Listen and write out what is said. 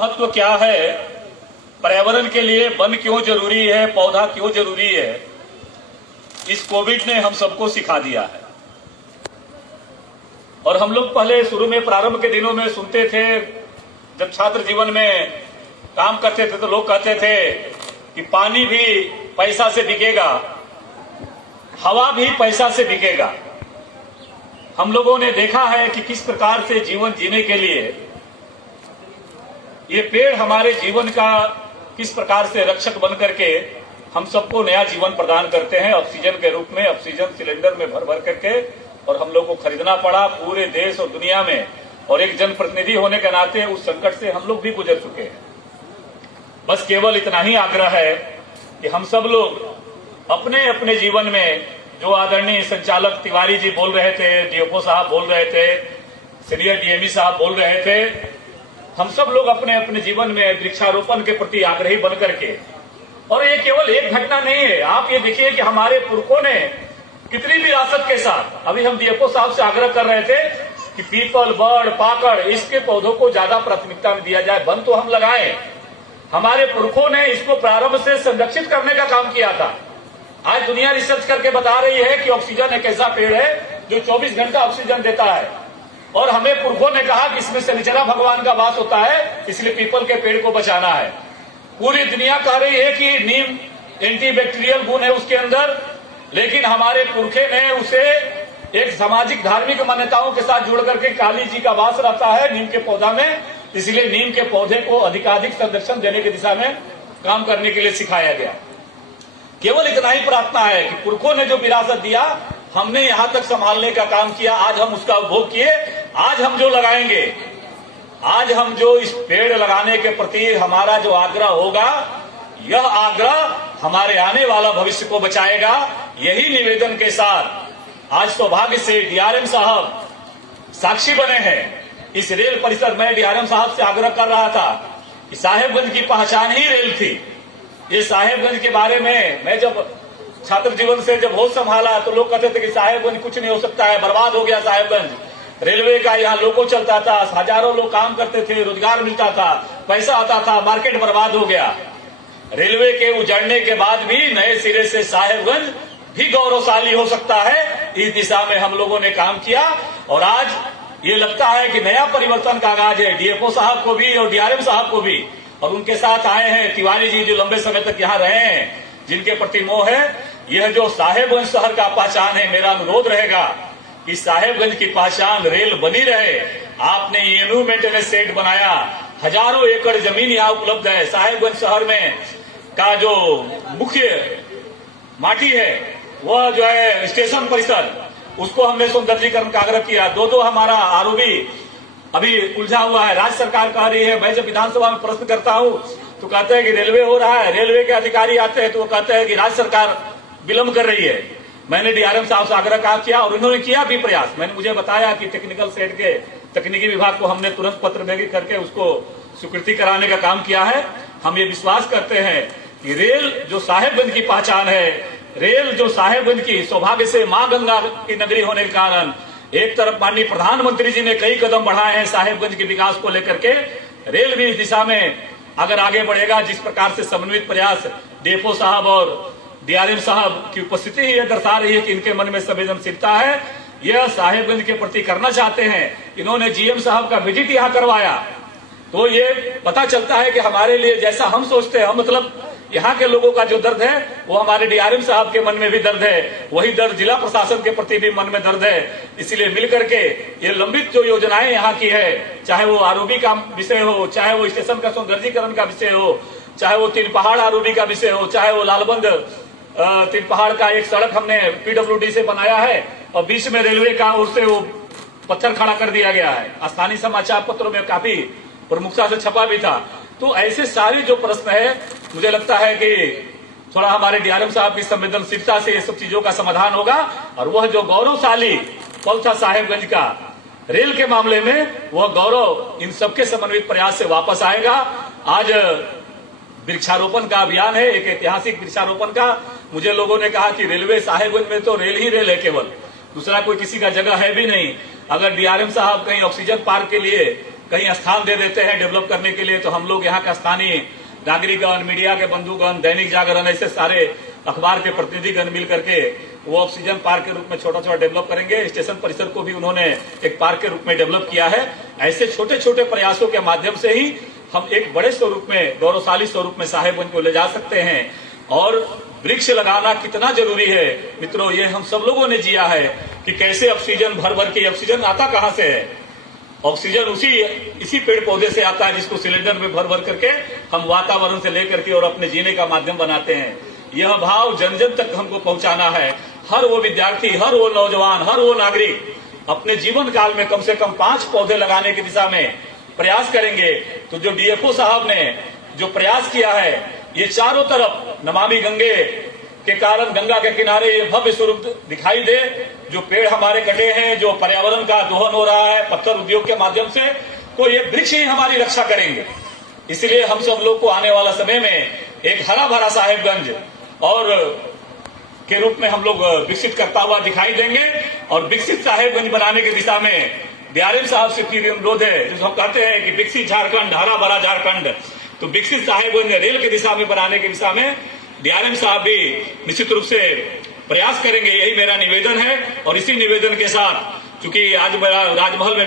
महत्व क्या है, पर्यावरण के लिए वन क्यों जरूरी है, पौधा क्यों जरूरी है, इस कोविड ने हम सबको सिखा दिया है। और हम लोग पहले शुरू में प्रारंभ के दिनों में सुनते थे, जब छात्र जीवन में काम करते थे तो लोग कहते थे कि पानी भी पैसा से बिकेगा, हवा भी पैसा से बिकेगा। हम लोगों ने देखा है कि किस प्रकार से जीवन जीने के लिए ये पेड़ हमारे जीवन का किस प्रकार से रक्षक बन करके हम सबको नया जीवन प्रदान करते हैं, ऑक्सीजन के रूप में, ऑक्सीजन सिलेंडर में भर भर करके, और हम लोग को खरीदना पड़ा पूरे देश और दुनिया में। और एक जनप्रतिनिधि होने के नाते उस संकट से हम लोग भी गुजर चुके हैं। बस केवल इतना ही आग्रह है कि हम सब लोग अपने अपने जीवन में, जो आदरणीय संचालक तिवारी जी बोल रहे थे, डीएफओ साहब बोल रहे थे, सीनियर डीएमई साहब बोल रहे थे, हम सब लोग अपने अपने जीवन में वृक्षारोपण के प्रति आग्रही बन करके, और ये केवल एक घटना नहीं है, आप ये देखिए कि हमारे पुरखों ने कितनी विरासत के साथ, अभी हम डीएफओ साहब से आग्रह कर रहे थे कि पीपल, बड़, पाकड़, इसके पौधों को ज्यादा प्राथमिकता में दिया जाए, वन तो हम लगाएं। हमारे पुरखों ने इसको प्रारंभ से संरक्षित करने का काम किया था। आज दुनिया रिसर्च करके बता रही है कि ऑक्सीजन एक ऐसा पेड़ है जो 24 घंटा ऑक्सीजन देता है, और हमें पुरखों ने कहा कि इसमें शनिचरा भगवान का वास होता है, इसलिए पीपल के पेड़ को बचाना है। पूरी दुनिया कह रही है कि नीम एंटीबैक्टीरियल गुण है उसके अंदर, लेकिन हमारे पुरखे ने उसे एक सामाजिक धार्मिक मान्यताओं के साथ जुड़ करके, काली जी का वास रहता है नीम के पौधा में, इसलिए नीम के पौधे को अधिकाधिक संरक्षण देने की दिशा में काम करने के लिए सिखाया गया। केवल इतना ही प्रार्थना है कि पुरखों ने जो विरासत दिया, हमने यहां तक संभालने का काम किया, आज हम उसका उपभोग किए। आज हम जो लगाएंगे, आज हम जो इस पेड़ लगाने के प्रति हमारा जो आग्रह होगा, यह आग्रह हमारे आने वाला भविष्य को बचाएगा। यही निवेदन के साथ आज सौभाग्य से डीआरएम साहब साक्षी बने हैं इस रेल परिसर में। डीआरएम साहब से आग्रह कर रहा था कि साहेबगंज की पहचान ही रेल थी। ये साहेबगंज के बारे में मैं जब छात्र जीवन से जब होश संभाला तो लोग कहते थे कि साहेबगंज कुछ नहीं हो सकता है, बर्बाद हो गया साहेबगंज। रेलवे का यहाँ लोको चलता था, हजारों लोग काम करते थे, रोजगार मिलता था, पैसा आता था, मार्केट बर्बाद हो गया। रेलवे के उजड़ने के बाद भी नए सिरे से साहेबगंज भी गौरवशाली हो सकता है, इस दिशा में हम लोगों ने काम किया। और आज ये लगता है कि नया परिवर्तन का आगाज है, डीएफओ साहब को भी और डीआरएम साहब को भी, और उनके साथ आए हैं तिवारी जी जो लंबे समय तक यहाँ रहे हैं, जिनके प्रति मोह है। यह जो साहेबगंज शहर का पहचान है, मेरा अनुरोध रहेगा कि साहेबगंज की पहचान रेल बनी रहे। आपने यूनो मेंटेनेंस सेट बनाया, हजारों एकड़ जमीन यहाँ उपलब्ध है। साहेबगंज शहर में का जो मुख्य माटी है वह जो है स्टेशन परिसर, उसको हमने सौंदर्यीकरण का आग्रह किया। दो हमारा आरओबी अभी उलझा हुआ है, राज्य सरकार कह रही है। मैं जब विधानसभा में प्रश्न करता हूं तो कहते हैं कि रेलवे हो रहा है, रेलवे के अधिकारी आते हैं तो वो कहते हैं कि राज्य सरकार विलंब कर रही है। मैंने डीआरएम साहब से आग्रह किया और उन्होंने किया भी प्रयास। मैंने मुझे बताया कि टेक्निकल सेट के तकनीकी विभाग को हमने तुरंत पत्र भेज करके उसको स्वीकृति कराने का काम किया है। हम ये विश्वास करते हैं कि रेल जो साहेबगंज की पहचान है, रेल जो साहेबगंज की सौभाग्य से मां गंगा की नगरी होने के कारण, एक तरफ माननीय प्रधानमंत्री जी ने कई कदम बढ़ाए हैं साहेबगंज के विकास को लेकर के, रेल भी इस दिशा में अगर आगे बढ़ेगा, जिस प्रकार से समन्वित प्रयास डीएफओ साहब और डीआरएम साहब की उपस्थिति यह दर्शा रही है कि इनके मन में संवेदनशीलता है, यह साहेबगंज के प्रति करना चाहते हैं। इन्होंने जीएम साहब का विजिट यहाँ करवाया तो ये पता चलता है कि हमारे लिए जैसा हम सोचते हैं, मतलब यहाँ के लोगों का जो दर्द है वो हमारे डीआरएम साहब के मन में भी दर्द है, वही दर्द जिला प्रशासन के प्रति भी मन में दर्द है। इसलिए मिलकर के ये लंबित जो योजनाएं यहाँ की है, चाहे वो आरओबी का विषय हो, चाहे वो स्टेशन का सौंदर्यीकरण का विषय हो, चाहे वो तीन पहाड़ आरओबी का विषय हो, चाहे वो लालबंद तीन पहाड़ का एक सड़क हमने पीडब्ल्यूडी से बनाया है और बीच में रेलवे का ओर से वो पत्थर खड़ा कर दिया गया है। स्थानीय समाचार पत्रों में काफी प्रमुखता से छपा भी था। तो ऐसे सारे जो प्रश्न है, मुझे लगता है कि थोड़ा हमारे डीआरएम साहब की संवेदनशीलता से ये सब चीजों का समाधान होगा। और वह जो गौरवशाली पल था साहेबगंज का रेल के मामले में, वह गौरव इन सबके समन्वित प्रयास से वापस आएगा। आज वृक्षारोपण का अभियान है, एक ऐतिहासिक वृक्षारोपण का। मुझे लोगों ने कहा कि रेलवे साहेबगंज में तो रेल ही रेल है, केवल दूसरा कोई किसी का जगह है भी नहीं। अगर डीआरएम साहब कहीं ऑक्सीजन पार्क के लिए कहीं स्थान दे देते हैं डेवलप करने के लिए, तो हम लोग यहाँ का स्थानीय नागरिकगण, मीडिया के बंधुगण, दैनिक जागरण, ऐसे सारे अखबार के प्रतिनिधिगण मिल करके वो ऑक्सीजन पार्क के रूप में छोटा छोटा डेवलप करेंगे। स्टेशन परिसर को भी उन्होंने एक पार्क के रूप में डेवलप किया है। ऐसे छोटे छोटे प्रयासों के माध्यम से ही हम एक बड़े स्वरूप में, गौरवशाली स्वरूप में साहेबगंज को ले जा सकते हैं। और वृक्ष लगाना कितना जरूरी है मित्रों, ये हम सब लोगों ने जिया है कि कैसे ऑक्सीजन भर भर के, ऑक्सीजन आता कहां से है? ऑक्सीजन इसी पेड़ पौधे से आता है, जिसको सिलेंडर में भर भर करके हम वातावरण से लेकर के और अपने जीने का माध्यम बनाते हैं। यह भाव जन जन तक हमको पहुंचाना है। हर वो विद्यार्थी, हर वो नौजवान, हर वो नागरिक अपने जीवन काल में कम से कम 5 पौधे लगाने की दिशा में प्रयास करेंगे तो जो डीएफओ साहब ने जो प्रयास किया है, ये चारों तरफ नमामि गंगे के कारण गंगा के किनारे ये भव्य स्वरूप दिखाई दे। जो पेड़ हमारे कटे हैं, जो पर्यावरण का दोहन हो रहा है पत्थर उद्योग के माध्यम से, तो ये वृक्ष ही हमारी रक्षा करेंगे। इसलिए हम सब लोग को आने वाला समय में एक हरा भरा साहेबगंज और के रूप में हम लोग विकसित करता हुआ दिखाई देंगे। और विकसित साहेबगंज बनाने की दिशा में डीआरएम साहब से भी अनुरोध है, जो हम कहते हैं कि विकसित झारखंड, हरा भरा झारखंड, तो विकसित साहेबगंज रेल की दिशा में बनाने की दिशा में डीआरएम साहब भी निश्चित रूप से प्रयास करेंगे, यही मेरा निवेदन है। और इसी निवेदन के साथ, चूंकि आज मेरा राजमहल में